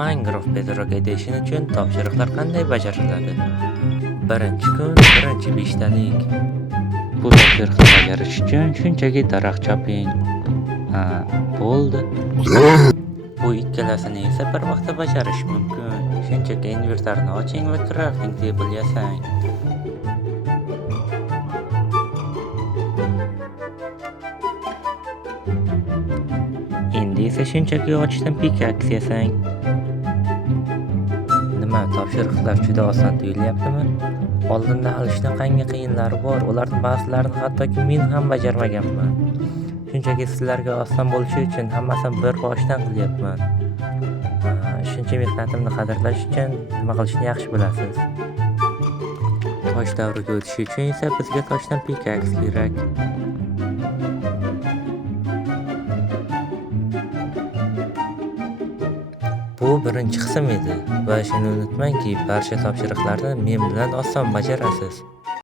Minecraft Bedrock Edition uchun topshiriqlar qanday bajariladi? Birinchi kun, birinchi beshtalik. Bu topshiriqni bajarish uchun shunchaki daraxt choping. Bo'ldi. Bu ikkalasini esa bir vaqtda bajarish mumkin. Shunchaki inventarni oching va crafting table yasang. Endi esa shunchaki ochishdan pickaxe yasang. Nima, topshiriqlar juda oson tuyulyaptimi? Oldindan shunaqangi qiyinlari bor, ularning ba'zilarini hattoki men ham bajarmaganman. Shunchaki sizlarga oson bo'lishi uchun hammasini bir boshdan qilyapman. Shuncha mehnatimni qadrlash uchun nima qilishni yaxshi bilasiz. Tosh davriga o'tish uchun esa bizga toshdan pickaxe kerak. Bu birinchi qism edi va shuni unutmangki, barcha topshiriqlarni men bilan oson bajarasiz.